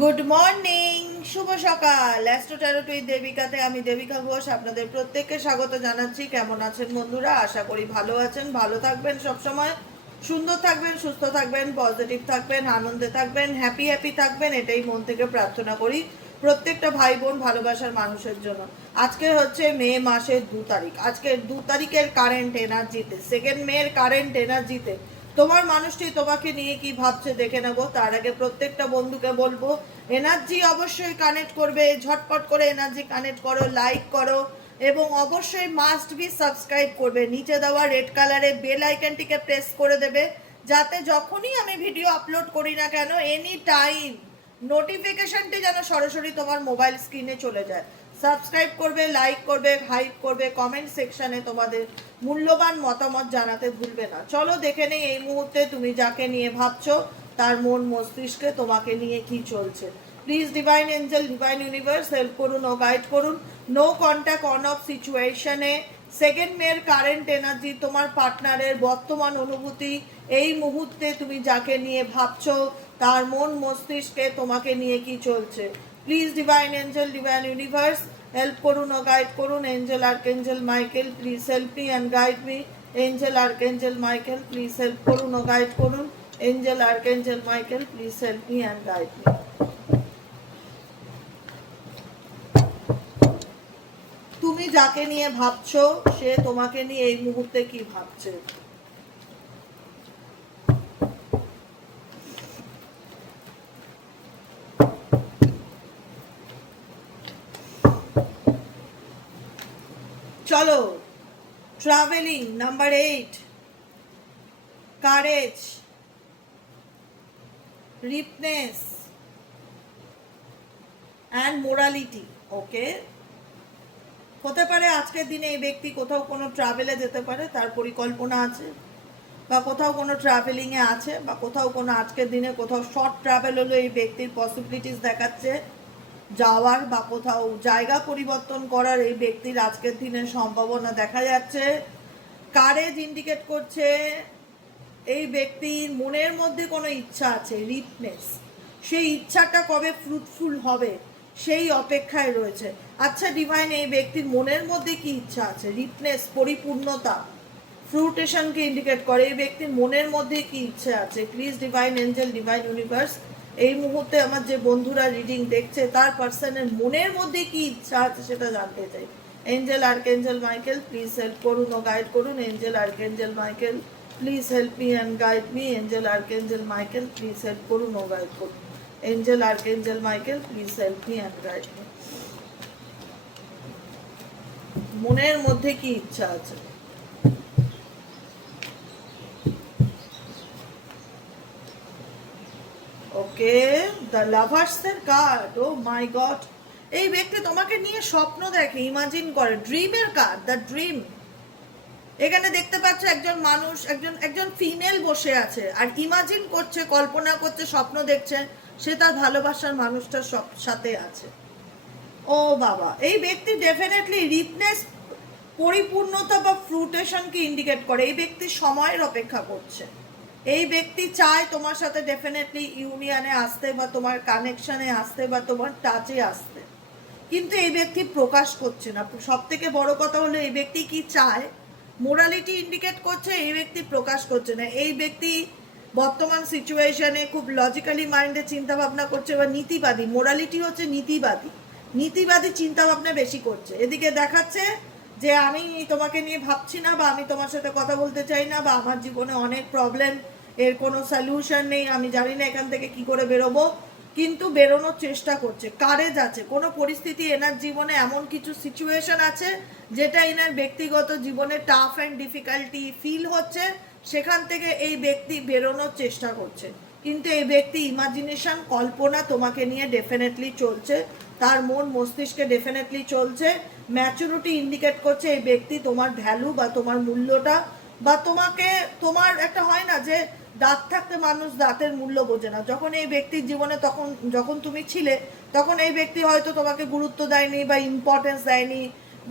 Good morning, শুভ সকাল। Astro tarot with দেবিকাতে আমি দেবিকা ঘোষ আপনাদের প্রত্যেককে স্বাগত জানাচ্ছি। কেমন আছেন বন্ধুরা? আশা করি ভালো আছেন, ভালো থাকবেন, সবসময় সুন্দর থাকবেন, সুস্থ থাকবেন, পজিটিভ থাকবেন, আনন্দে থাকবেন, হ্যাপি হ্যাপি থাকবেন, এটাই মন থেকে প্রার্থনা করি প্রত্যেকটা ভাই বোন ভালোবাসার মানুষের জন্য। আজকে হচ্ছে মে মাসের 2 তারিখ। আজকে 2 তারিখের কারেন্ট এনার্জিতে, 2 মের কারেন্ট এনার্জিতে তোমার মানুষটি তোমাকে নিয়ে কি ভাবছে দেখে নেবো। তার আগে প্রত্যেকটা বন্ধুকে বলবো এনার্জি অবশ্যই কানেক্ট করবে, ঝটপট করে এনার্জি কানেক্ট করো, লাইক করো এবং অবশ্যই মাস্ট বি সাবস্ক্রাইব করবে। নিচে দেওয়া রেড কালারের বেল আইকনটিকে প্রেস করে দেবে, যাতে যখনই আমি ভিডিও আপলোড করি না কেন এনি টাইম নোটিফিকেশনটি যেন সরাসরি তোমার মোবাইল স্ক্রিনে চলে যায়। সাবস্ক্রাইব করবে, লাইক করবে, হাইপ করবে, কমেন্ট সেকশনে তোমাদের মূল্যবান মতামত জানাতে ভুলবে না। চলো দেখে নেই এই মুহূর্তে তুমি যাকে নিয়ে ভাবছো তার মন মস্তিষ্কে তোমাকে নিয়ে কি চলছে। Please divine angel, divine universe help করুন ও গাইড করুন। নো কন্ট্যাক্ট অন অফ সিচুয়েশনে 2 মের কারেন্ট এনার্জি, তোমার পার্টনারের বর্তমান অনুভূতি, এই মুহূর্তে তুমি যাকে নিয়ে ভাবছো তার মন মস্তিষ্কে তোমাকে নিয়ে কি চলছে। Please divine angel, divine universe help করুন ও গাইড করুন। Angel archangel Michael please help me and guide me. Angel archangel Michael please help করুন ও গাইড করুন। Angel archangel Michael please help me and guide me. তুমি যাকে নিয়ে ভাবছো সে তোমাকে নিয়ে এই মুহূর্তে কি ভাবছে। চলো, travelling number 8, courage, ripeness and morality. Okay, হতে পারে আজকের দিনে এই ব্যক্তি কোথাও কোনো ট্রাভেলে যেতে পারে, তার পরিকল্পনা আছে, বা কোথাও কোনো ট্রাভেলিংয়ে আছে, বা কোথাও কোনো আজকের দিনে কোথাও শর্ট ট্রাভেল হলো এই ব্যক্তির পসিবিলিটিস দেখাচ্ছে যাওয়ার, বা কোথাও জায়গা পরিবর্তন করার এই ব্যক্তির আজকের দিনের সম্ভাবনা দেখা যাচ্ছে। কারেজ ইন্ডিকেট করছে এই ব্যক্তির মনের মধ্যে কোনো ইচ্ছা আছে, রিপনেস, সেই ইচ্ছাটা কবে ফ্রুটফুল হবে সেই অপেক্ষায় রয়েছে। আচ্ছা ডিভাইন, এই ব্যক্তির মনের মধ্যে কি ইচ্ছা আছে? রিপনেস, পরিপূর্ণতা, ফ্রুটেশনকে ইন্ডিকেট করে। এই ব্যক্তির মনের মধ্যে কি ইচ্ছা আছে? Please divine angel, divine universe এই মুহূর্তে আমার যে বন্ধুরা রিডিং দেখছে তার পার্সনের মনের মধ্যে কি ইচ্ছা আছে সেটা জানতে চাই। Angel archangel Michael please help করুন ও গাইড করুন। Angel archangel Michael please help me and guide me. Angel archangel Michael please help করুন ও গাইড করুন। Angel archangel Michael please help me and guide me. মনের মধ্যে কি ইচ্ছা আছে? ওকে, দ্য লাভার্সের কার্ড। ও মাই গড, এই ব্যক্তি তোমাকে নিয়ে স্বপ্ন দেখে, ইমাজিন করে, ড্রিমের কার্ড, দ্য ড্রিম। এখানে দেখতে পাচ্ছ একজন মানুষ, একজন ফিমেল বসে আছে আর ইমাজিন করছে, কল্পনা করছে, স্বপ্ন দেখছে সে তার ভালোবাসার মানুষটার সাথে আছে। ও বাবা, এই ব্যক্তি ডেফিনেটলি রিপনেস, পরিপূর্ণতা বা ফ্রুটেশনকে ইন্ডিকেট করে। এই ব্যক্তি সময়ের অপেক্ষা করছে। এই ব্যক্তি চায় তোমার সাথে ডেফিনেটলি ইউনিয়নে আসতে, বা তোমার কানেকশনে আসতে, বা তোমার টাচে আসতে, কিন্তু এই ব্যক্তি প্রকাশ করছে না। সব থেকে বড় কথা হলো এই ব্যক্তি কি চায়, মোরালিটি ইন্ডিকেট করছে, এই ব্যক্তি প্রকাশ করছে না। এই ব্যক্তি বর্তমান সিচুয়েশনে খুব লজিক্যালি মাইন্ডে চিন্তা ভাবনা করছে, বা নীতিবাদী, মোরালিটি হচ্ছে নীতিবাদী, নীতিবাদী চিন্তা ভাবনা বেশি করছে। এদিকে দেখাচ্ছে যে আমি তোমাকে নিয়ে ভাবছি না, বা আমি তোমার সাথে কথা বলতে চাই না, বা আমার জীবনে অনেক প্রবলেম, এর কোনো সলিউশন নেই, আমি জানি না এখান থেকে কি করে বেরোবো, কিন্তু বেরোনোর চেষ্টা করছে। কারেজ আছে। কোনো পরিস্থিতি এনার জীবনে, এমন কিছু সিচুয়েশন আছে যেটা এনার ব্যক্তিগত জীবনে টাফ অ্যান্ড ডিফিকাল্টি ফিল হচ্ছে, সেখান থেকে এই ব্যক্তি বেরোনোর চেষ্টা করছে। কিন্তু এই ব্যক্তি ইমাজিনেশন, কল্পনা তোমাকে নিয়ে ডেফিনেটলি চলছে, তার মন মস্তিষ্কে ডেফিনেটলি চলছে। ম্যাচুরিটি ইন্ডিকেট করছে এই ব্যক্তি তোমার ভ্যালু বা তোমার মূল্যটা, বা তোমাকে, তোমার একটা হয় না যে দাঁত থাকতে মানুষ দাঁতের মূল্য বোঝে না, যখন এই ব্যক্তির জীবনে, তখন যখন তুমি ছিলে তখন এই ব্যক্তি হয়তো তোমাকে গুরুত্ব দেয়নি, বা ইম্পর্টেন্স দেয়নি,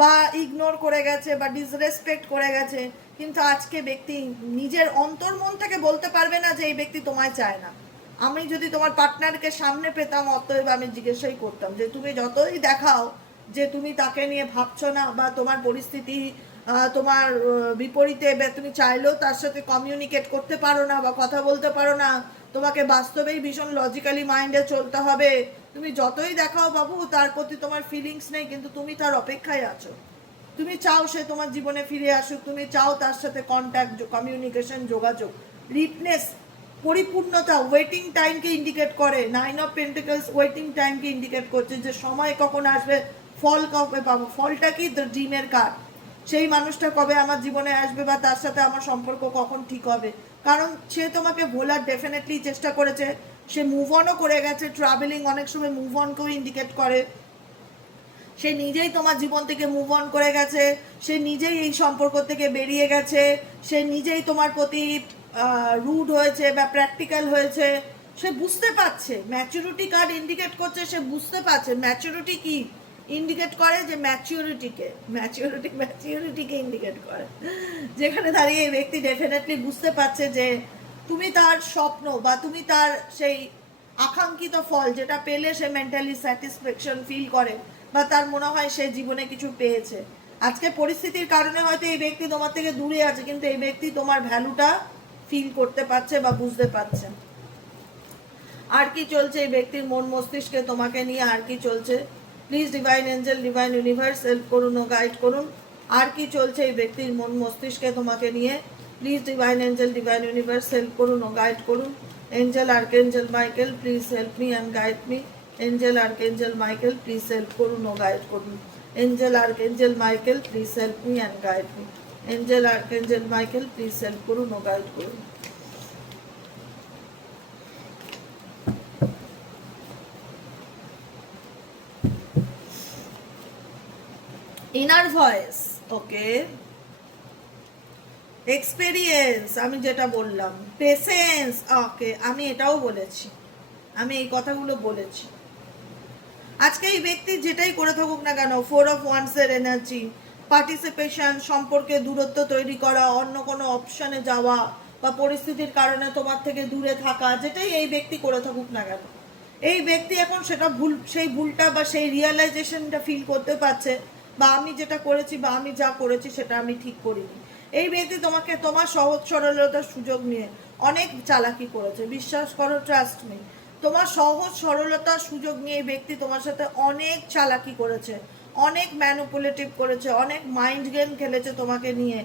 বা ইগনোর করে গেছে, বা ডিসরেসপেক্ট করে গেছে। কিন্তু আজকে ব্যক্তি নিজের অন্তর্মন থেকে বলতে পারবে না যে এই ব্যক্তি তোমায় চায় না, আমি যদি তোমার পার্টনারকে সামনে পেতাম, অতএব আমি জিজ্ঞাসাই করতাম যে তুমি যতই দেখাও যে তুমি তাকে নিয়ে ভাবছো না, বা তোমার পরিস্থিতি তোমার বিপরীতে, বা তুমি চাইলেও তার সাথে কমিউনিকেট করতে পারো না বা কথা বলতে পারো না, তোমাকে বাস্তবেই ভীষণ লজিক্যালি মাইন্ডে চলতে হবে, তুমি যতই দেখাও বাবু তার প্রতি তোমার ফিলিংস নেই, কিন্তু তুমি তার অপেক্ষায় আছো, তুমি চাও সে তোমার জীবনে ফিরে আসুক, তুমি চাও তার সাথে কন্ট্যাক্ট, কমিউনিকেশন, যোগাযোগ, রিটনেস, পরিপূর্ণতা, ওয়েটিং টাইমকে ইন্ডিকেট করে। 9 অফ পেন্টিকলস ওয়েটিং টাইমকে ইন্ডিকেট করছে যে সময় কখন আসবে, ফল কবে পাবো। ফলটা কি? দ্য ড্রিমের কার্ড। সেই মানুষটা কবে আমার জীবনে আসবে বা তার সাথে আমার সম্পর্ক কখন ঠিক হবে, কারণ সে তোমাকে ভোলার ডেফিনেটলি চেষ্টা করেছে, সে মুভ অনও করে গেছে। ট্রাভেলিং অনেক সময় মুভ অনকেও ইন্ডিকেট করে। সে নিজেই তোমার জীবন থেকে মুভ অন করে গেছে, সে নিজেই এই সম্পর্ক থেকে বেরিয়ে গেছে, সে নিজেই তোমার প্রতি রুড হয়েছে বা প্র্যাকটিক্যাল হয়েছে, সে বুঝতে পারছে। ম্যাচুরিটি কার্ড ইন্ডিকেট করছে, সে বুঝতে পারছে। ম্যাচুরিটি কি ইন্ডিকেট করে? যে ম্যাচিউরিটিকে ইন্ডিকেট করে, যেখানে দাঁড়িয়ে এই ব্যক্তি ডেফিনেটলি বুঝতে পারছে যে তুমি তার স্বপ্ন বা তুমি তার সেই আকাঙ্ক্ষিত ফল যেটা পেলে সে মেন্টালি স্যাটিসফ্যাকশন ফিল করে, বা তার মনে হয় সে জীবনে কিছু পেয়েছে। আজকে পরিস্থিতির কারণে হয়তো এই ব্যক্তি তোমার থেকে দূরে আছে, কিন্তু এই ব্যক্তি তোমার ভ্যালুটা ফিল করতে পারছে বা বুঝতে পারছে। আর কি চলছে এই ব্যক্তির মন মস্তিষ্কে তোমাকে নিয়ে? আর কি চলছে? Please divine angel, divine universe help করুন ও গাইড করুন। আর কি চলছে এই ব্যক্তির মন মস্তিষ্কে তোমাকে নিয়ে? Please divine angel, divine universe help করুন ও গাইড করুন। Angel archangel Michael, please help me and guide me. Angel archangel Michael, please help করুন ও গাইড করুন। Angel archangel Michael, please help me and guide me. Angel archangel Michael, please help করুন ও guide করুন। Inner voice, okay. Experience, আমি যেটা বললাম। Patience, ওকে, আমি এটাও বলেছি, আমি এই কথাগুলো বলেছি। আজকে এই ব্যক্তি যেটাই করে থাকুক না কেন, 4 অফ ওয়ান্সের এনার্জি, পার্টিসিপেশন, সম্পর্কে দূরত্ব তৈরি করা, অন্য কোনো অপশনে যাওয়া, বা পরিস্থিতির কারণে তোমার থেকে দূরে থাকা, যেটাই এই ব্যক্তি করে থাকুক না কেন, এই ব্যক্তি এখন সেটা ভুল, সেই ভুলটা বা সেই রিয়েলাইজেশনটা ফিল করতে পারছে, বা আমি যেটা করেছি বা আমি যা করেছি সেটা আমি ঠিক করিনি। এই ব্যক্তি তোমাকে তোমার সহজ সরলতার সুযোগ নিয়ে অনেক চালাকি করেছে, বিশ্বাস করো, ট্রাস্ট মি। তোমার সহজ সরলতার সুযোগ নিয়ে এই ব্যক্তি তোমার সাথে অনেক চালাকি করেছে, অনেক ম্যানুপুলেটিভ করেছে, অনেক মাইন্ড গেম খেলেছে তোমাকে নিয়ে।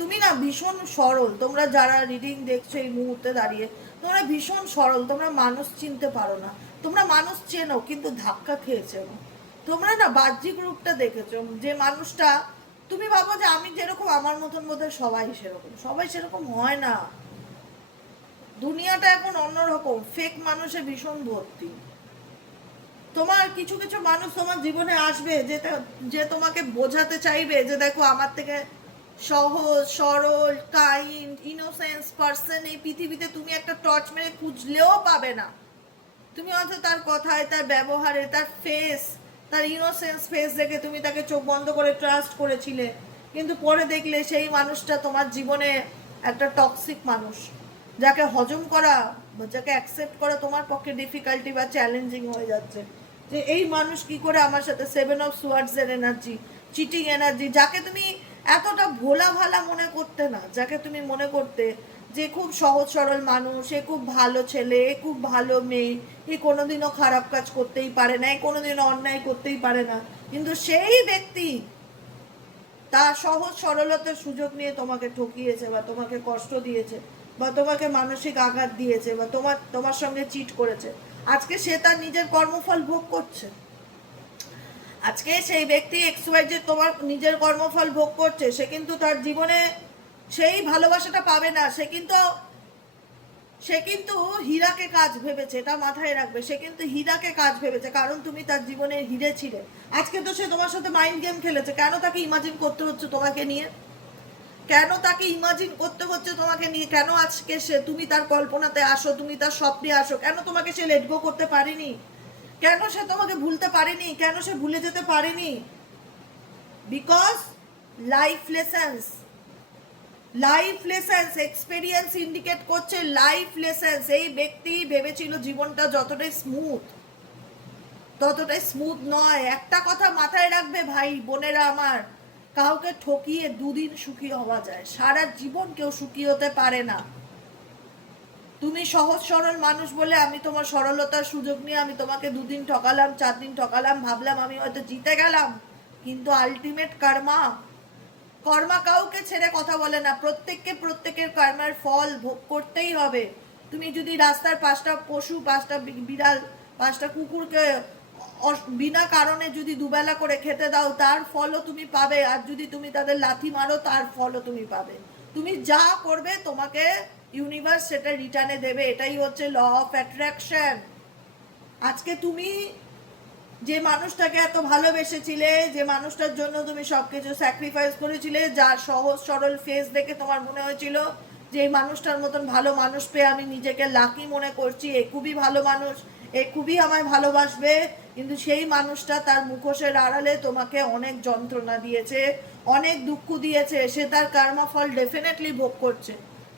তুমি না ভীষণ সরল, তোমরা যারা রিডিং দেখছো এই মুহূর্তে দাঁড়িয়ে, তোমরা ভীষণ সরল, তোমরা মানুষ চিনতে পারো না, তোমরা মানুষ চেনো কিন্তু ধাক্কা খেয়েছো। তোমরা না বাহ্যিক রূপটা দেখেছো, যে মানুষটা তুমি ভাবো যে আমি যেরকম আমার মতন বোধহয় সবাই সেরকম, সবাই সেরকম হয় না। দুনিয়াটা এখন অন্যরকম, ফেক মানুষে ভীষণ ভর্তি। তোমার কিছু কিছু মানুষ তোমার জীবনে আসবে যে তোমাকে বোঝাতে চাইবে যে দেখো আমার থেকে সহজ সরল কাইন্ড ইনোসেন্স পার্সন এই পৃথিবীতে তুমি একটা টর্চ মেরে খুঁজলেও পাবে না। তুমি অথচ তার কথায়, তার ব্যবহারে, তার ফেস, তার ইনোসেন্স ফেস দেখে তুমি তাকে চোখ বন্ধ করে ট্রাস্ট করেছিলে, কিন্তু পরে দেখলে সেই মানুষটা তোমার জীবনে একটা টক্সিক মানুষ, যাকে হজম করা, যাকে অ্যাকসেপ্ট করা তোমার পক্ষে ডিফিকাল্টি বা চ্যালেঞ্জিং হয়ে যাচ্ছে। যে এই মানুষ কি করে আমার সাথে 7 অফ সোয়ার্ডসের এনার্জি, চিটিং এনার্জি, যাকে তুমি এতটা ভোলা ভালা মনে করতে না, যাকে তুমি মনে করতে যে খুব সহজ সরল মানুষ, এ খুব ভালো ছেলে, এ খুব ভালো মেয়ে, এ কোনোদিনও খারাপ কাজ করতেই পারে না, এ কোনোদিনও অন্যায় করতেই পারে না, কিন্তু সেই ব্যক্তি তার সহজ সরলতার সুযোগ নিয়ে তোমাকে ঠকিয়েছে বা তোমাকে কষ্ট দিয়েছে বা তোমাকে মানসিক আঘাত দিয়েছে বা তোমার সঙ্গে চিট করেছে। আজকে সে তার নিজের কর্মফল ভোগ করছে। আজকে সেই ব্যক্তি XYZ তোমার নিজের কর্মফল ভোগ করছে। সে কিন্তু তার জীবনে সেই ভালোবাসাটা পাবে না। সে কিন্তু হীরাকে কাজ ভেবেছে, এটা মাথায় রাখবে। সে কিন্তু হীরাকে কাজ ভেবেছে, কারণ তুমি তার জীবনে হিরে ছিলে। আজকে তো সে তোমার সাথে মাইন্ড গেম খেলেছে। কেন তাকে ইমাজিন করতে হচ্ছে তোমাকে নিয়ে? কেন তাকে ইমাজিন করতে হচ্ছে তোমাকে নিয়ে? কেন আজকে তুমি তার কল্পনাতে আসো, তুমি তার স্বপ্নে আসো? কেন তোমাকে সে লেট গো করতে পারেনি? কেন সে তোমাকে ভুলতে পারেনি? কেন সে ভুলে যেতে পারেনি? Because life lessons, life lessons, experience indicate করছে লাইফ লেসেন্স। এই ব্যক্তি ভেবেছিল জীবনটা যতটাই স্মুথ, ততটাই স্মুথ নয়। একটা কথা মাথায় রাখবে ভাই বোনেরা আমার, কাউকে ঠকিয়ে দুদিন সুখী হওয়া যায়, সারা জীবন কেউ সুখী হতে পারে না। তুমি সহজ সরল মানুষ বলে আমি তোমার সরলতার সুযোগ নিয়ে আমি তোমাকে 2 দিন ঠকালাম, 4 দিন ঠকালাম, ভাবলাম আমি হয়তো জিতে গেলাম, কিন্তু আলটিমেট কর্মা, কর্মা কাউকে ছেড়ে কথা বলে না। প্রত্যেককে প্রত্যেকের কর্মের ফল ভোগ করতেই হবে। তুমি যদি রাস্তার 5টা পশু, 5টা বিড়াল, 5টা কুকুরকে বিনা কারণে যদি দুবেলা করে খেতে দাও, তার ফলও তুমি পাবে। আর যদি তুমি তাদের লাথি মারো, তার ফলও তুমি পাবে। তুমি যা করবে তোমাকে ইউনিভার্স সেটা রিটার্নে দেবে। এটাই হচ্ছে ল অফ অ্যাট্রাকশন। আজকে তুমি যে মানুষটাকে এত ভালোবেসেছিলে, যে মানুষটার জন্য তুমি সবকিছু স্যাক্রিফাইস করেছিলে, যার সহজ সরল ফেস দেখে তোমার মনে হয়েছিল যে এই মানুষটার মতন ভালো মানুষ পেয়ে আমি নিজেকে লাকি মনে করছি, এ খুবই ভালো মানুষ, এ খুবই আমায় ভালোবাসবে, কিন্তু সেই মানুষটা তার মুখোশের আড়ালে তোমাকে অনেক যন্ত্রণা দিয়েছে, অনেক দুঃখ দিয়েছে। সে তার কর্মা ফল ডেফিনেটলি ভোগ করছে,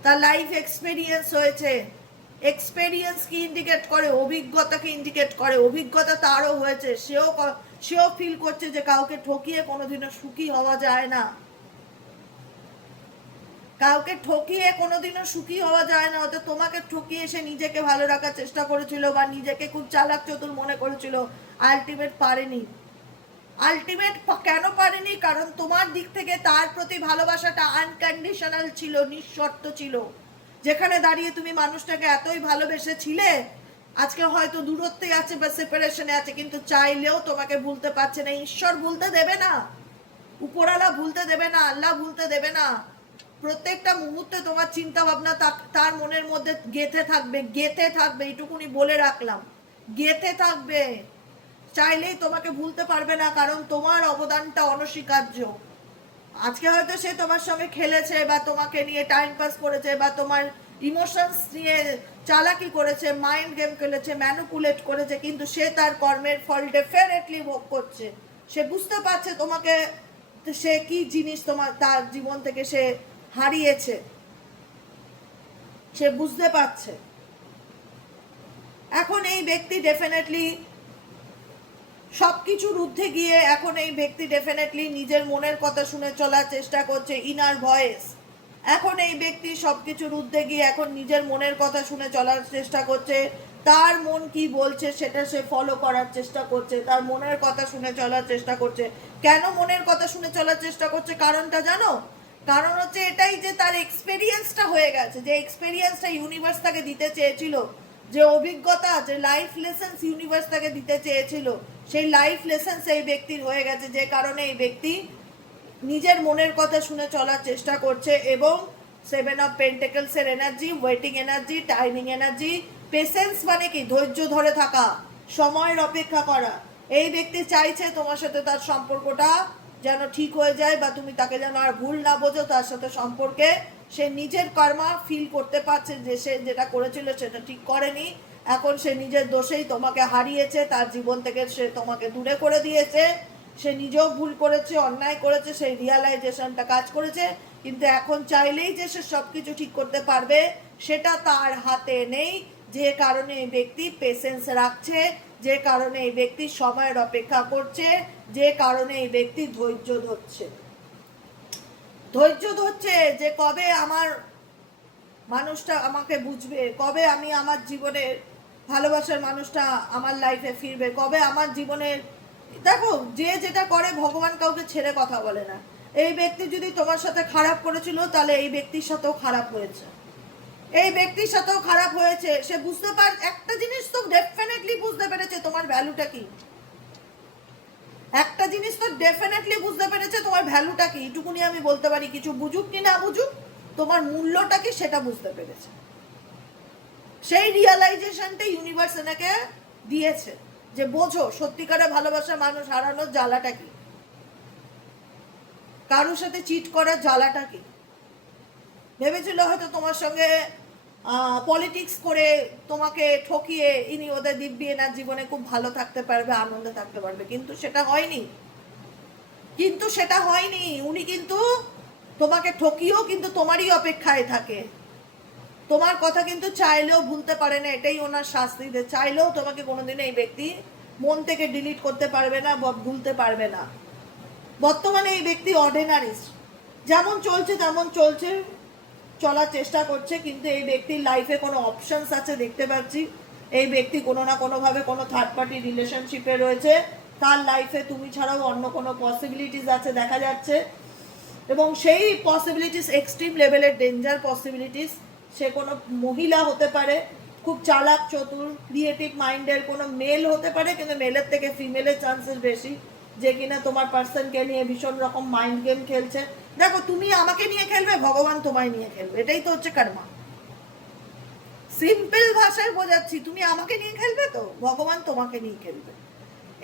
তার লাইফ এক্সপেরিয়েন্স হয়েছে। এক্সপেরিয়েন্স কি ইন্ডিকেট করে? অভিজ্ঞতাকে ইন্ডিকেট করে। অভিজ্ঞতা তারও হয়েছে, সেও ফিল করছে যে কাউকে ঠকিয়ে কোনোদিনও সুখী হওয়া যায় না, কাউকে ঠকিয়ে কোনোদিনও সুখী হওয়া যায় না। হয়তো তোমাকে ঠকিয়ে সে নিজেকে ভালো রাখার চেষ্টা করেছিল বা নিজেকে খুব চালাক চতুর মনে করেছিল, আলটিমেট পারেনি। আলটিমেট কেন পারেনি? কারণ তোমার দিক থেকে তার প্রতি ভালোবাসাটা আনকন্ডিশনাল ছিল, নিঃশর্ত ছিল। যেখানে দাঁড়িয়ে তুমি মানুষটাকে এতই ভালোবেসেছিলে, আজকে হয়তো দূরত্বে আছে বা সেপারেশনে আছে, কিন্তু চাইলেও তোমাকে ভুলতে পারছে না। ঈশ্বর ভুলতে দেবে না, উপরালা ভুলতে দেবে না, আল্লাহ ভুলতে দেবে না। প্রত্যেকটা মুহূর্তে তোমার চিন্তা ভাবনা তার মনের মধ্যে গেঁথে থাকবে, গেঁথে থাকবে, এইটুকুনি বলে রাখলাম, গেঁথে থাকবে। চাইলেই তোমাকে ভুলতে পারবে না, কারণ তোমার অবদানটা অনস্বীকার্য। আজকে হয়তো সে তোমার সঙ্গে খেলেছে বা তোমাকে নিয়ে টাইম পাস করেছে বা তোমার ইমোশনস নিয়ে চালাকি করেছে, মাইন্ড গেম খেলেছে, ম্যানুপুলেট করেছে, কিন্তু সে তার কর্মের ফল ডেফিনেটলি ভোগ করছে। সে বুঝতে পারছে তোমাকে, সে কি জিনিস তোমার তার জীবন থেকে সে হারিয়েছে, সে বুঝতে পারছে। এখন এই ব্যক্তি ডেফিনেটলি সবকিছুর ঊর্ধ্বে গিয়ে এখন এই ব্যক্তি ডেফিনেটলি নিজের মনের কথা শুনে চলার চেষ্টা করছে, ইনার ভয়েস। এখন এই ব্যক্তি সবকিছুর ঊর্ধ্বে গিয়ে এখন নিজের মনের কথা শুনে চলার চেষ্টা করছে, তার মন কি বলছে সেটা সে ফলো করার চেষ্টা করছে, তার মনের কথা শুনে চলার চেষ্টা করছে। কেন মনের কথা শুনে চলার চেষ্টা করছে? কারণটা জানো? কারণ হচ্ছে এটাই যে তার এক্সপেরিয়েন্সটা হয়ে গেছে, যে এক্সপেরিয়েন্সটা ইউনিভার্স তাকে দিতে চেয়েছিল, যে অভিজ্ঞতা, যে লাইফ লেসেন্স ইউনিভার্স তাকে দিতে চেয়েছিল, সেই লাইফ লেসেন্স এই ব্যক্তির হয়ে গেছে, যে কারণে এই ব্যক্তি নিজের মনের কথা শুনে চলার চেষ্টা করছে। এবং 7 অফ পেন্টেকলস এর energy, waiting energy, timing energy. Patience মানে কি? ধৈর্য ধরে থাকা, সময়ের অপেক্ষা করা। এই ব্যক্তি চাইছে তোমার সাথে তার সম্পর্কটা যেন ঠিক হয়ে যায়, বা তুমি তাকে যেন আর ভুল না বোঝো তার সাথে সম্পর্কে। সে নিজের কর্মা ফিল করতে পারছে যে সে যেটা করেছিল সেটা ঠিক করেনি, এখন সে নিজের দোষেই তোমাকে হারিয়েছে, তার জীবন থেকে সে তোমাকে দূরে করে দিয়েছে, সে নিজেও ভুল করেছে, অন্যায় করেছে, সেই রিয়ালাইজেশনটা কাজ করেছে, কিন্তু এখন চাইলেই যে সে সবকিছু ঠিক করতে পারবে সেটা তার হাতে নেই। যে কারণে এই ব্যক্তি পেশেন্স রাখছে, যে কারণে এই ব্যক্তি সময়ের অপেক্ষা করছে, যে কারণে এই ব্যক্তি ধৈর্য ধরছে, ধৈর্য ধরছে যে কবে আমার মানুষটা আমাকে বুঝবে, কবে আমি আমার জীবনের ভালোবাসার মানুষটা আমার লাইফে ফিরবে, কবে আমার জীবনের। দেখো, যে যেটা করে ভগবান কাউকে ছেড়ে কথা বলে না। এই ব্যক্তি যদি তোমার সাথে খারাপ করেছিল, তাহলে এই ব্যক্তির সাথেও খারাপ হয়েছে, এই ব্যক্তির সাথেও খারাপ হয়েছে। সে বুঝতে একটা জিনিস তো ডেফিনেটলি বুঝতে পেরেছে তোমার ভ্যালুটা কি, একটা জিনিস তো ডেফিনেটলি বুঝতে পেরেছে তোমার ভ্যালুটা কি। এটুকুনি আমি বলতে পারি, কিছু বুঝুক কি না বুঝুক, তোমার মূল্যটা কি সেটা বুঝতে পেরেছে। সেই রিয়ালাইজেশনটা ইউনিভার্স এনাকে দিয়েছে, যে বোঝো সত্যিকারে ভালোবাসা মানুষ হারানোর জ্বালাটা কি, কারোর সাথে চিট করার জ্বালাটা কি। ভেবেছিল হয়তো তোমার সঙ্গে পলিটিক্স করে তোমাকে ঠকিয়ে ইনি ওদের দিব্যি এনার জীবনে খুব ভালো থাকতে পারবে, আনন্দে থাকতে পারবে, কিন্তু সেটা হয়নি, কিন্তু সেটা হয়নি। উনি কিন্তু তোমাকে ঠকিয়েও কিন্তু তোমারই অপেক্ষায় থাকে, তোমার কথা কিন্তু চাইলেও ভুলতে পারে না, এটাই ওনার শাস্তি। চাইলেও তোমাকে কোনোদিনও এই ব্যক্তি মন থেকে ডিলিট করতে পারবে না বা ভুলতে পারবে না। বর্তমানে এই ব্যক্তি অর্ডিনারি, যেমন চলছে তেমন চলছে, চলার চেষ্টা করছে, কিন্তু এই ব্যক্তির লাইফে কোনো অপশনস আছে দেখতে পাচ্ছি। এই ব্যক্তি কোনো না কোনোভাবে কোনো থার্ড পার্টি রিলেশনশিপে রয়েছে, তার লাইফে তুমি ছাড়াও অন্য কোনো পসিবিলিটিস আছে দেখা যাচ্ছে, এবং সেই পসিবিলিটিস এক্সট্রিম লেভেলের ডেঞ্জার পসিবিলিটিস। সে কোনো মহিলা হতে পারে, খুব চালাক চতুর ক্রিয়েটিভ মাইন্ডের কোনো মেল হতে পারে, কিন্তু মেলের থেকে ফিমেলের চান্সেস বেশি, যে কিনা তোমার পার্সনকে নিয়ে ভীষণ রকম মাইন্ড গেম খেলছে। দেখো, তুমি আমাকে নিয়ে খেলবে, ভগবান তোমায় নিয়ে খেলবে, এটাই তো হচ্ছে কর্মা। সিম্পল ভাষায় বোঝাচ্ছি, তুমি আমাকে নিয়ে খেলবে তো ভগবান তোমাকে নিয়ে খেলবে,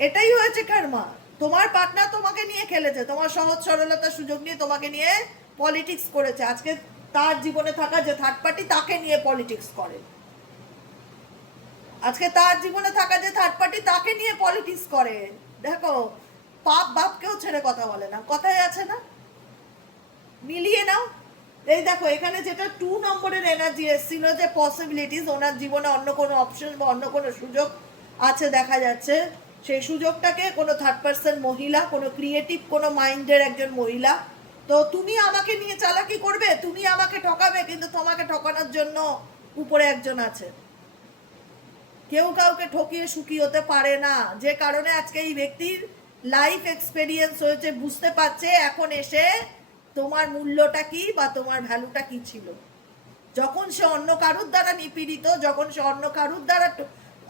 এটাই হয়েছে কর্মা। তোমার পার্টনার তোমাকে নিয়ে খেলেছে, তোমার সহজ সরলতার সুযোগ নিয়ে তোমাকে নিয়ে পলিটিক্স করেছে। আজকে তার জীবনে থাকা যে থার্ড পার্টি, তাকে নিয়ে পলিটিক্স করে। আজকে তার জীবনে থাকা যে থার্ড পার্টি, তাকে নিয়ে পলিটিক্স করে। দেখো, পাপ বাপকেও ছেড়ে কথা বলে না, কথায় আছে না, মিলিয়ে নাও। এই দেখো, এখানে যেটা 2 নম্বরের এনার্জি এসেছিল, যে পসিবিলিটিস, ওনার জীবনে অন্য কোনো অপশন বা অন্য কোনো সুযোগ আছে দেখা যাচ্ছে, সেই সুযোগটাকে কোনো থার্ড পার্সন মহিলা, কোনো ক্রিয়েটিভ কোনো মাইন্ডের একজন মহিলা, তো তুমি আমাকে নিয়ে চালাকি করবে, তুমি আমাকে ঠকাবে, কিন্তু তোমাকে ঠকানোর জন্য উপরে একজন আছে। কেউ কাউকে ঠকিয়ে সুখী হতে পারে না, যে কারণে আজকে এই ব্যক্তির লাইফ এক্সপেরিয়েন্স হয়েছে, বুঝতে পারছে এখন এসে তোমার মূল্যটা কি বা তোমার ভ্যালুটা কি ছিল। যখন সে অন্য কারুর দ্বারা নিপীড়িত, যখন সে অন্য কারুর দ্বারা,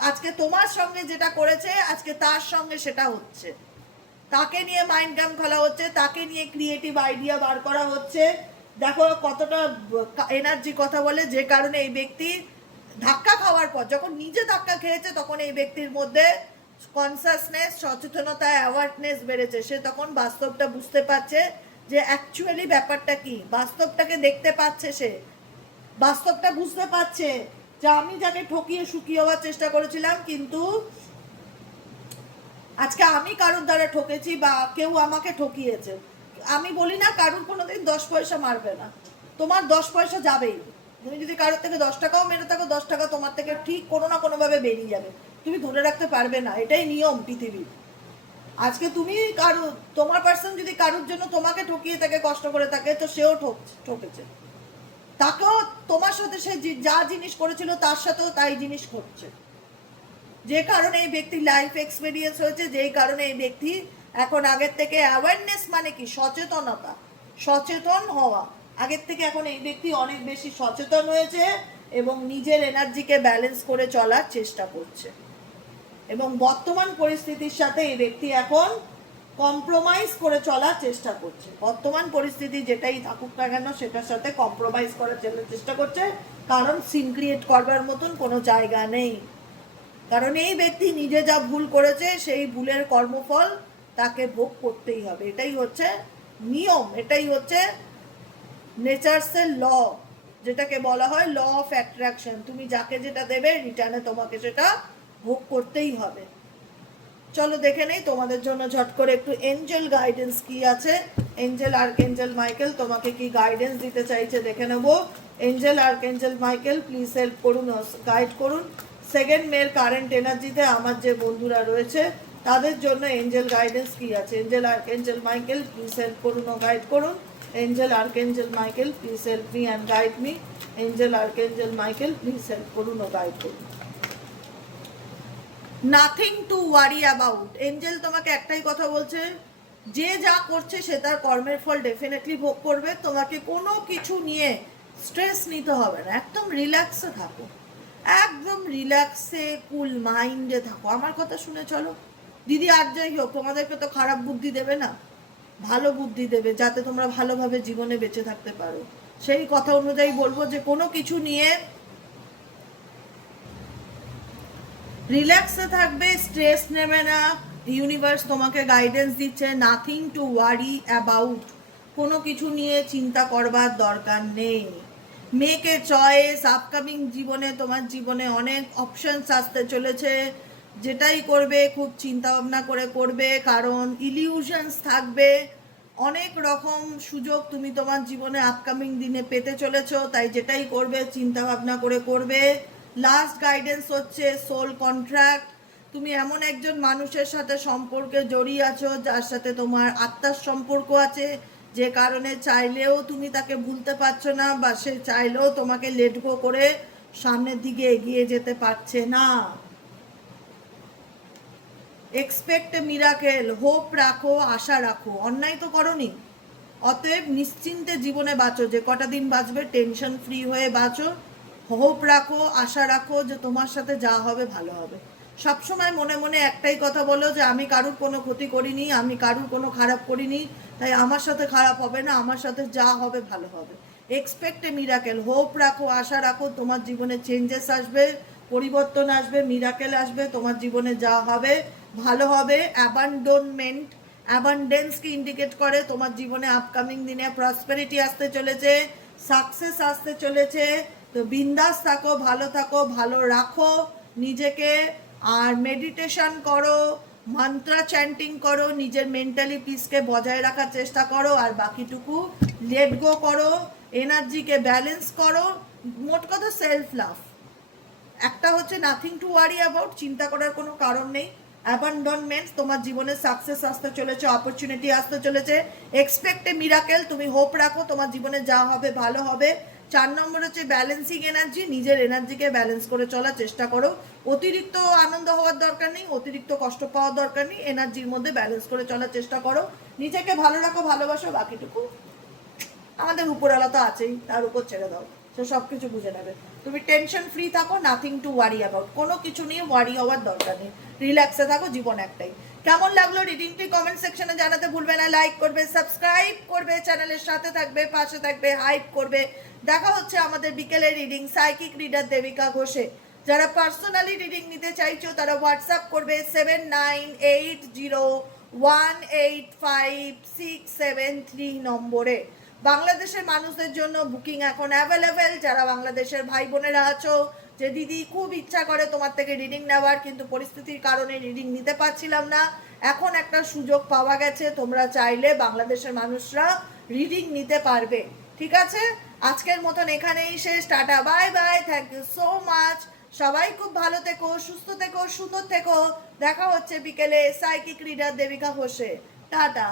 আজকে তোমার সঙ্গে যেটা করেছে, আজকে তার সঙ্গে সেটা হচ্ছে, তাকে নিয়ে মাইন্ড গেম খেলা হচ্ছে, তাকে নিয়ে ক্রিয়েটিভ আইডিয়া বার করা হচ্ছে। দেখো কতটা এনার্জি কথা বলে, যে কারণে এই ব্যক্তি ধাক্কা খাওয়ার পর, যখন নিজে ধাক্কা খেয়েছে, তখন এই ব্যক্তির মধ্যে কনসাসনেস, সচেতনতা, অ্যাওয়ারনেস বেড়েছে। সে তখন বাস্তবটা বুঝতে পারছে যে অ্যাকচুয়ালি ব্যাপারটা কি, বাস্তবটাকে দেখতে পাচ্ছে, সে বাস্তবটা বুঝতে পারছে যে আমি যাকে ঠকিয়ে সুখী হওয়ার চেষ্টা করেছিলাম, কিন্তু আজকে আমি কারোর দ্বারা ঠকেছি বা কেউ আমাকে ঠকিয়েছে। আমি বলি না কারুর কোনোদিন 10 পয়সা মারবে না, তোমার 10 পয়সা যাবেই। তুমি যদি কারোর থেকে 10 টাকাও মেরে থাকো, 10 টাকা তোমার থেকে ঠিক কোনো না কোনোভাবে বেরিয়ে যাবে, তুমি ধরে রাখতে পারবে না, এটাই নিয়ম পৃথিবীর। আজকে তুমি তোমার পার্সন যদি কারোর জন্য তোমাকে ঠকিয়ে থাকে, কষ্ট করে থাকে, তো সেও ঠকেছে, তাকেও তোমার সাথে সে যা জিনিস করেছিল তার সাথেও তাই জিনিস ঘটছে, যে কারণে এই ব্যক্তির লাইফ এক্সপিরিয়েন্স হয়েছে, যেই কারণে এই ব্যক্তি এখন আগের থেকে অ্যাওয়ারনেস, মানে কি সচেতনতা, সচেতন হওয়া, আগের থেকে এখন এই ব্যক্তি অনেক বেশি সচেতন হয়েছে এবং নিজের এনার্জিকে ব্যালেন্স করে চলার চেষ্টা করছে। এবং বর্তমান পরিস্থিতির সাথে এই ব্যক্তি এখন কম্প্রোমাইজ করে চলার চেষ্টা করছে। বর্তমান পরিস্থিতি যেটাই থাকুক না কেন, সেটার সাথে কম্প্রোমাইজ করার চেষ্টা করছে, কারণ সিন ক্রিয়েট করবার মতন কোনো জায়গা নেই। কারণ এই ব্যক্তি নিজে যা ভুল করেছে, সেই ভুলের কর্মফল তাকে ভোগ করতেই হবে, এটাই হচ্ছে নিয়ম, এটাই হচ্ছে নেচার্সের ল, যেটাকে বলা হয় ল অফ অ্যাট্রাকশন। তুমি যাকে যেটা দেবে, রিটার্নে তোমাকে সেটা ভোগ করতেই হবে। চলো দেখে নেই তোমাদের জন্য ঝট করে একটু এঞ্জেল গাইডেন্স কি আছে। এঞ্জেল আর্কএঞ্জেল মাইকেল তোমাকে কি গাইডেন্স দিতে চাইছে দেখে নেব। Angel archangel Michael please help করুন, গাইড করুন। সেকেন্ড মেয়ের কারেন্ট এনার্জিতে আমার যে বন্ধুরা রয়েছে তাদের জন্য এঞ্জেল গাইডেন্স কি আছে। Angel archangel Michael please help করুন ও গাইড করুন। Angel archangel Michael please help me and guide me. Angel archangel Michael please help করুন ও গাইড করুন। Nothing to worry about. Angel তোমাকে একটাই কথা বলছে, যে যা করছে সে তার কর্মের ফল ডেফিনেটলি ভোগ করবে। তোমাকে কোনো কিছু নিয়ে স্ট্রেস নিতে হবে না, একদম রিল্যাক্সে থাকো, একদম রিল্যাক্সে কুল মাইন্ডে থাকো। আমার কথা শুনে চলো দিদি, আর যাই হোক তোমাদেরকে তো খারাপ বুদ্ধি দেবে না, ভালো বুদ্ধি দেবে, যাতে তোমরা ভালোভাবে জীবনে বেঁচে থাকতে পারো। সেই কথা অনুযায়ী বলবো যে কোনো কিছু নিয়ে রিল্যাক্সে থাকবে, স্ট্রেস নেবে না। ইউনিভার্স তোমাকে গাইডেন্স দিচ্ছে নাথিং টু ওয়ারি অ্যাবাউট, কোনো কিছু নিয়ে চিন্তা করবার দরকার নেই। Make a choice. আপকামিং জীবনে তোমার জীবনে অনেক অপশনস আসতে চলেছে, যেটাই করবে খুব চিন্তা ভাবনা করে করবে, কারণ ইলিউশনস থাকবে, অনেক রকম সুযোগ তুমি তোমার জীবনে আপকামিং দিনে পেতে চলেছো, তাই যেটাই করবে চিন্তা ভাবনা করে করবে। লাস্ট গাইডেন্স হচ্ছে সোল কন্ট্রাক্ট। তুমি এমন একজন মানুষের সাথে সম্পর্কে জড়িয়ে আছো যার সাথে তোমার আত্মার সম্পর্ক আছে, যে কারণে চাইলেও তুমি তাকে ভুলতে পারছো না, বা সে চাইলেও তোমাকে লেট গো করে সামনের দিকে এগিয়ে যেতে পারছে না। এক্সপেক্ট মিরাকেল, হোপ রাখো, আশা রাখো। অন্যায় তো করনি, অতএব নিশ্চিন্তে জীবনে বাঁচো, যে কটা দিন বাঁচবে টেনশন ফ্রি হয়ে বাঁচো। হোপ রাখো, আশা রাখো যে তোমার সাথে যা হবে ভালো হবে। সবসময় মনে মনে একটাই কথা বলো যে আমি কারুর কোনো ক্ষতি করিনি, আমি কারুর কোনো খারাপ করিনি, তাই আমার সাথে খারাপ হবে না, আমার সাথে যা হবে ভালো হবে। এক্সপেক্ট এ মিরাকেল, হোপ রাখো, আশা রাখো, তোমার জীবনে চেঞ্জেস আসবে, পরিবর্তন আসবে, মিরাকেল আসবে, তোমার জীবনে যা হবে ভালো হবে। অ্যাবান্ডনমেন্ট, অ্যাবান্ডেন্সকে ইন্ডিকেট করে, তোমার জীবনে আপকামিং দিনে প্রসপেরিটি আসতে চলেছে, সাকসেস আসতে চলেছে। তো বিন্দাস থাকো, ভালো থাকো, ভালো রাখো নিজেকে, আর মেডিটেশন করো, মন্ত্রা চ্যান্টিং করো, নিজের মেন্টালি পিসকে বজায় রাখার চেষ্টা করো, আর বাকিটুকু লেট গো করো, এনার্জিকে ব্যালেন্স করো। মোট কথা সেলফ লাভ। একটা হচ্ছে নাথিং টু ওয়ারি অ্যাবাউট, চিন্তা করার কোনো কারণ নেই। অ্যাবান্ডনমেন্ট, তোমার জীবনে সাকসেস আসতে চলেছে, অপরচুনিটি আসতে চলেছে। এক্সপেক্ট এ মিরাকেল, তুমি হোপ রাখো, তোমার জীবনে যা হবে ভালো হবে। 4 নম্বর হচ্ছে ব্যালেন্সিং এনার্জি, নিজের এনার্জিকে ব্যালেন্স করে চলার চেষ্টা করো। অতিরিক্ত আনন্দ হওয়ার দরকার নেই, অতিরিক্ত কষ্ট পাওয়ার দরকার নেই, এনার্জির মধ্যে ব্যালেন্স করে চলার চেষ্টা করো। নিজেকে ভালো রাখো, ভালোবাসো, বাকিটুকু আমাদের উপরওয়ালা তো আছেই, তার উপর ছেড়ে দাও, সে সব কিছু বুঝে নেবে। তুমি টেনশন ফ্রি থাকো, নাথিং টু ওয়ারি অ্যাবাউট, কোনো কিছু নিয়ে ওয়ারি হওয়ার দরকার নেই, রিল্যাক্সে থাকো, জীবন একটাই। কেমন লাগলো রিডিংটি কমেন্ট সেকশনে জানাতে ভুলবে না। লাইক করবে, সাবস্ক্রাইব করবে, চ্যানেলের সাথে থাকবে, পাশে থাকবে, হাইপ করবে। দেখা হচ্ছে আমাদের বিকেলের রিডিং সাইকিক রিডার দেবিকা ঘোষে। যারা পার্সোনালি রিডিং নিতে চাইছো তারা হোয়াটসঅ্যাপ করবে 7980185673 নম্বরে। বাংলাদেশের মানুষদের জন্য বুকিং এখন অ্যাভেলেবেল। যারা বাংলাদেশের ভাই বোনেরা আছো, যে দিদি খুব ইচ্ছা করে তোমার থেকে রিডিং নেওয়ার, কিন্তু পরিস্থিতির কারণে রিডিং নিতে পারছিলাম না, এখন একটা সুযোগ পাওয়া গেছে, তোমরা চাইলে বাংলাদেশের মানুষরা রিডিং নিতে পারবে। ঠিক আছে, আজকের মতন এখানেই শেষ। Tata, bye bye, thank you so much. সবাই খুব ভালো থেকো, সুস্থ থেকো, সুন্দর থেকো। দেখা হচ্ছে বিকেলে সাইকিক রিডার দেবিকা ঘোষে। টাটা।